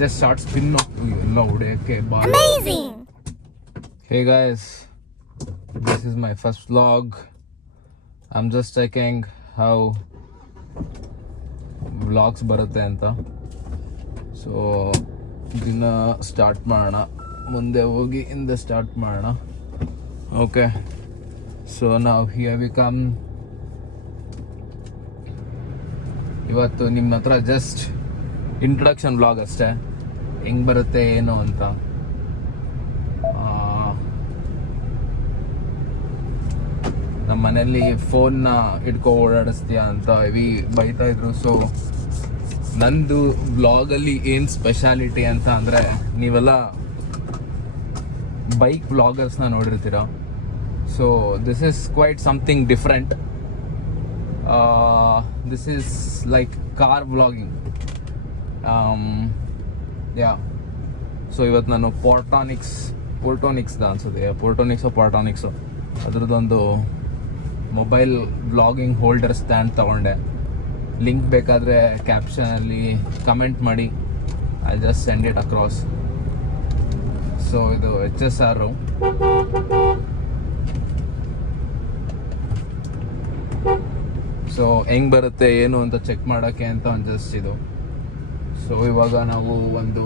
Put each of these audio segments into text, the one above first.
just start spin off ಎಲ್ಲ ಹೊಡೆಯೋಕ್ಕೆ ball. Hey guys, this is my first vlog. I'm just checking how vlogs ಬರುತ್ತೆ ಅಂತ. So ದಿನ start ಮಾಡೋಣ, ಮುಂದೆ ಹೋಗಿ ಇಂದ ಸ್ಟಾರ್ಟ್ ಮಾಡೋಣ. ಓಕೆ, ಸೊ ನಾವು ಹಿಯರ್ ವಿ ಕಮ್. ಇವತ್ತು ನಿಮ್ಮ ಹತ್ರ ಜಸ್ಟ್ ಇಂಟ್ರೊಡಕ್ಷನ್ ವ್ಲಾಗ್ ಅಷ್ಟೇ, ಹೆಂಗೆ ಬರುತ್ತೆ ಏನು ಅಂತ. ನಮ್ಮ ಮನೆಯಲ್ಲಿ ಫೋನ್ನ ಇಟ್ಕೊ ಓಡಾಡಿಸ್ತೀಯಾ ಅಂತ ಹೆವಿ ಬೈತಾ ಇದ್ರು. ಸೊ ನಂದು ವ್ಲಾಗಲ್ಲಿ ಏನು ಸ್ಪೆಷಾಲಿಟಿ ಅಂತ ಅಂದರೆ, ನೀವೆಲ್ಲ ಬೈಕ್ ವ್ಲಾಗರ್ಸ್ನ ನೋಡಿರ್ತೀರ. So this is quite something different. This is like car vlogging. Yeah, so ಇವತ್ತು ನಾನು ಪೋರ್ಟೋನಿಕ್ಸ್ದ ಅನ್ಸುತ್ತೆ, ಪೋರ್ಟೋನಿಕ್ಸು ಅದರದ್ದೊಂದು ಮೊಬೈಲ್ ವ್ಲಾಗಿಂಗ್ ಹೋಲ್ಡರ್ ಸ್ಟ್ಯಾಂಡ್ ತಗೊಂಡೆ. ಲಿಂಕ್ ಬೇಕಾದರೆ ಕ್ಯಾಪ್ಷನಲ್ಲಿ ಕಮೆಂಟ್ ಮಾಡಿ, I just send it across. So ಇದು HSR. ಸೊ ಹೆಂಗೆ ಬರುತ್ತೆ ಏನು ಅಂತ ಚೆಕ್ ಮಾಡೋಕ್ಕೆ ಅಂತ ಒಂದು ಜಸ್ಟ್ ಇದು. ಸೊ ಇವಾಗ ನಾವು ಒಂದು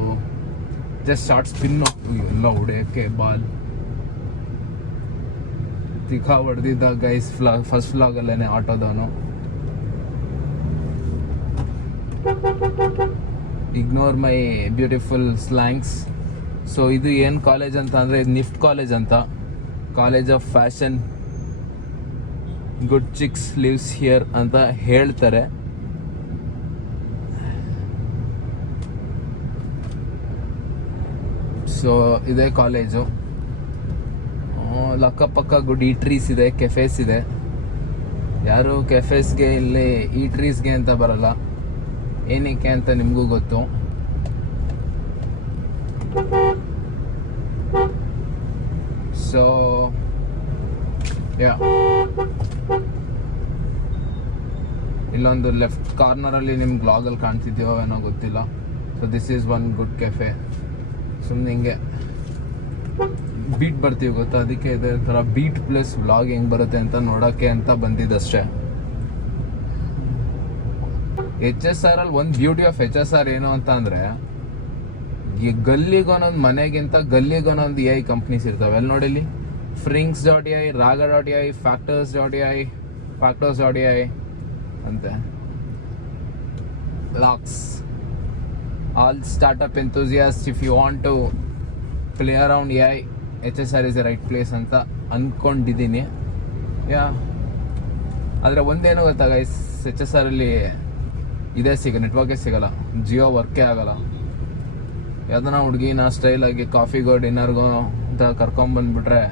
ಜಸ್ಟ್ ಶಾರ್ಟ್ ಸ್ಪಿನ್ ಎಲ್ಲ ಹೊಡೆಯೋಕ್ಕೆ ಬಾಲ್ ತಿಖಾ ಹೊಡೆದಿದ್ದ ಗೈಸ್. ಫಸ್ಟ್ ಫ್ಲಾಗಲ್ಲೇ ಆಟೋದವನು. Ignore my beautiful slangs. So ಇದು ಏನು ಕಾಲೇಜ್ ಅಂತ ಅಂದರೆ, ಇದು ನಿಫ್ಟ್ ಕಾಲೇಜ್ ಅಂತ, college of fashion. Good chicks lives here ಅಂತ ಹೇಳ್ತಾರೆ. ಸೊ ಇದೇ ಕಾಲೇಜು. ಅಕ್ಕಪಕ್ಕ ಗುಡ್ ಈಟ್ರೀಸ್ ಇದೆ, ಕೆಫೇಸ್ ಇದೆ. ಯಾರು ಕೆಫೇಸ್ಗೆ ಇಲ್ಲಿ ಈಟ್ರೀಸ್ಗೆ ಅಂತ ಬರಲ್ಲ, ಏನಕ್ಕೆ ಅಂತ ನಿಮಗೂ ಗೊತ್ತು. ಸೊ ಯಾ, ಇಲ್ಲೊಂದು ಲೆಫ್ಟ್ ಕಾರ್ನರಲ್ಲಿ ನಿಮ್ಗೆ ವ್ಲಾಗಲ್ಲಿ ಕಾಣ್ತಿದ್ಯೋ ಏನೋ ಗೊತ್ತಿಲ್ಲ. So this is one good cafe. ಸುಮ್ಮನೆ ಹಿಂಗೆ ಬೀಟ್ ಬರ್ತೀವಿ ಗೊತ್ತಾ, ಅದಕ್ಕೆ ಇದೇ ಥರ ಬೀಟ್ ಪ್ಲಸ್ ವ್ಲಾಗ್ ಹೆಂಗೆ ಬರುತ್ತೆ ಅಂತ ನೋಡೋಕ್ಕೆ ಅಂತ ಬಂದಿದ್ದಷ್ಟೇ. HSR ಅಲ್ಲಿ ಒಂದು ಬ್ಯೂಟಿ ಆಫ್ HSR ಏನು ಅಂತ ಅಂದರೆ, ಈ ಗಲ್ಲಿಗೊಂದೊಂದು ಮನೆಗಿಂತ ಗಲ್ಲಿಗೊಂದೊಂದು AI ಕಂಪ್ನೀಸ್ ಇರ್ತವೆ. ಅಲ್ಲಿ ನೋಡಿಲಿ, Frinks.ai, Raga.ai, Factors.ai, Factors.ai ಅಂತೆ. ಲಾಕ್ಸ್ all startup enthusiast, if you want to play around AI, HSR is a right place ಅಂತ ಅಂದ್ಕೊಂಡಿದ್ದೀನಿ. ಯಾ, ಆದರೆ ಒಂದೇನು ಗೊತ್ತಾ ಗೈಸ್, HSR ಅಲ್ಲಿ ಇದೇ ನೆಟ್ವರ್ಕೇ ಸಿಗಲ್ಲ, ಜಿಯೋ ವರ್ಕೇ ಆಗಲ್ಲ. ಯಾವ್ದನ ಹುಡುಗಿನ ಸ್ಟೈಲಾಗಿ ಕಾಫಿಗೋ ಡಿನ್ನರ್ಗೋ ಅಂತ ಕರ್ಕೊಂಬಂದ್ಬಿಟ್ರೆ,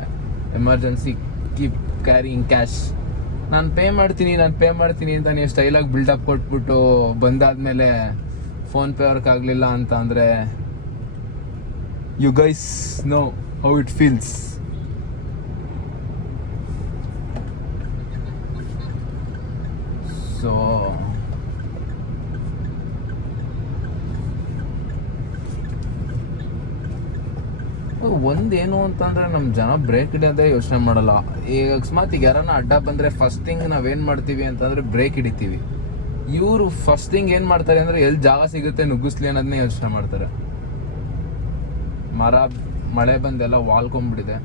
ಎಮರ್ಜೆನ್ಸಿ ಕೀಪ್ ಕ್ಯಾರಿಂಗ್ ಕ್ಯಾಶ್, ನಾನು ಪೇ ಮಾಡ್ತೀನಿ ಅಂತ ನೀವು ಸ್ಟೈಲಾಗಿ ಬಿಲ್ಡಪ್ ಕೊಟ್ಬಿಟ್ಟು ಬಂದಾದ್ಮೇಲೆ ಫೋನ್ಪೇ ವರ್ಕ್ ಆಗಲಿಲ್ಲ ಅಂತ ಅಂದರೆ, you guys know how it feels. So ಒಂದೇನು ಅಂತಂದರೆ, ನಮ್ಮ ಜನ ಬ್ರೇಕ್ ಹಿಡಿಯೋದೇ ಯೋಚನೆ ಮಾಡಲ್ಲ. ಈಗ ಅಕಸ್ಮಾತ್ ಈಗ ಯಾರನ್ನ ಅಡ್ಡ ಬಂದರೆ ಫಸ್ಟ್ ಥಿಂಗ್ ನಾವೇನು ಮಾಡ್ತೀವಿ ಅಂತಂದರೆ ಬ್ರೇಕ್ ಹಿಡಿತೀವಿ. ಇವರು ಫಸ್ಟ್ ಥಿಂಗ್ ಏನು ಮಾಡ್ತಾರೆ ಅಂದರೆ, ಎಲ್ಲಿ ಜಾಗ ಸಿಗುತ್ತೆ ನುಗ್ಗಿಸ್ಲಿ ಅನ್ನೋದನ್ನೇ ಯೋಚನೆ ಮಾಡ್ತಾರೆ. ಮಳೆ ಬಂದೆಲ್ಲ ವಾಲ್ಕೊಂಡ್ಬಿಟ್ಟಿದೆ.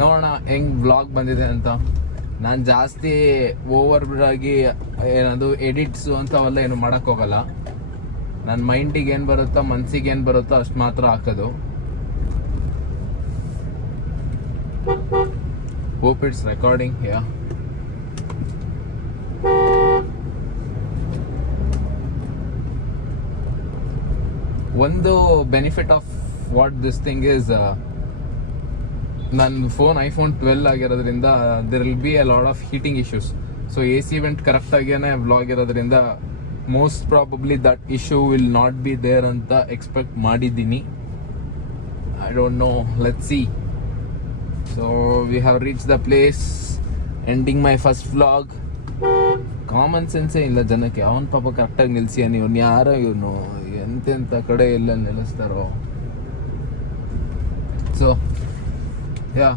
ನೋಡೋಣ ಹೆಂಗೆ ವ್ಲಾಗ್ ಬಂದಿದೆ ಅಂತ. ನಾನು ಜಾಸ್ತಿ ಓವರ್ ಆಗಿ ಏನದು ಎಡಿಟ್ಸು ಅಂಥವೆಲ್ಲ ಏನು ಮಾಡೋಕ್ಕೋಗಲ್ಲ. ನನ್ನ ಮೈಂಡಿಗೆ ಏನು ಬರುತ್ತೋ, ಮನಸ್ಸಿಗೆ ಏನು ಬರುತ್ತೋ ಅಷ್ಟು ಮಾತ್ರ ಹಾಕೋದು. Hope it's recording. ಯಾ, ಒಂದು benefit of what this thing is, ನನ್ನ ಫೋನ್ ಐಫೋನ್ 12 ಆಗಿರೋದ್ರಿಂದ there will be a lot of heating issues. So AC vent ಕರೆಕ್ಟಾಗೇನೆ ವ್ಲಾಗ್ ಇರೋದ್ರಿಂದ most probably that issue will not be there ಅಂತ expect ಮಾಡಿದ್ದೀನಿ. I don't know, let's see. So we have reach the place, ending my first vlog. Common ಸೆನ್ಸೇ ಇಲ್ಲ ಜನಕ್ಕೆ. ಅವನ ಪಾಪ ಕರೆಕ್ಟಾಗಿ ನಿಲ್ಸಿಯಾನ, ಇವನು ಯಾರೋ ಇವನು ಎಂತೆಂಥ ಕಡೆ ಎಲ್ಲ ನಿಲ್ಲಿಸ್ತಾರೋ. So yeah,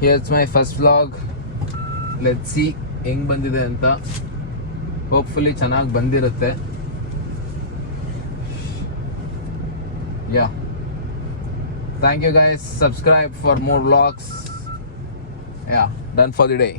here's my first vlog. Let's see ಹೆಂಗೆ ಬಂದಿದೆ ಅಂತ. ಹೋಪ್ಫುಲಿ ಚೆನ್ನಾಗಿ ಬಂದಿರುತ್ತೆ. ಯಾ, thank you guys. Subscribe for more vlogs. Yeah, done for the day.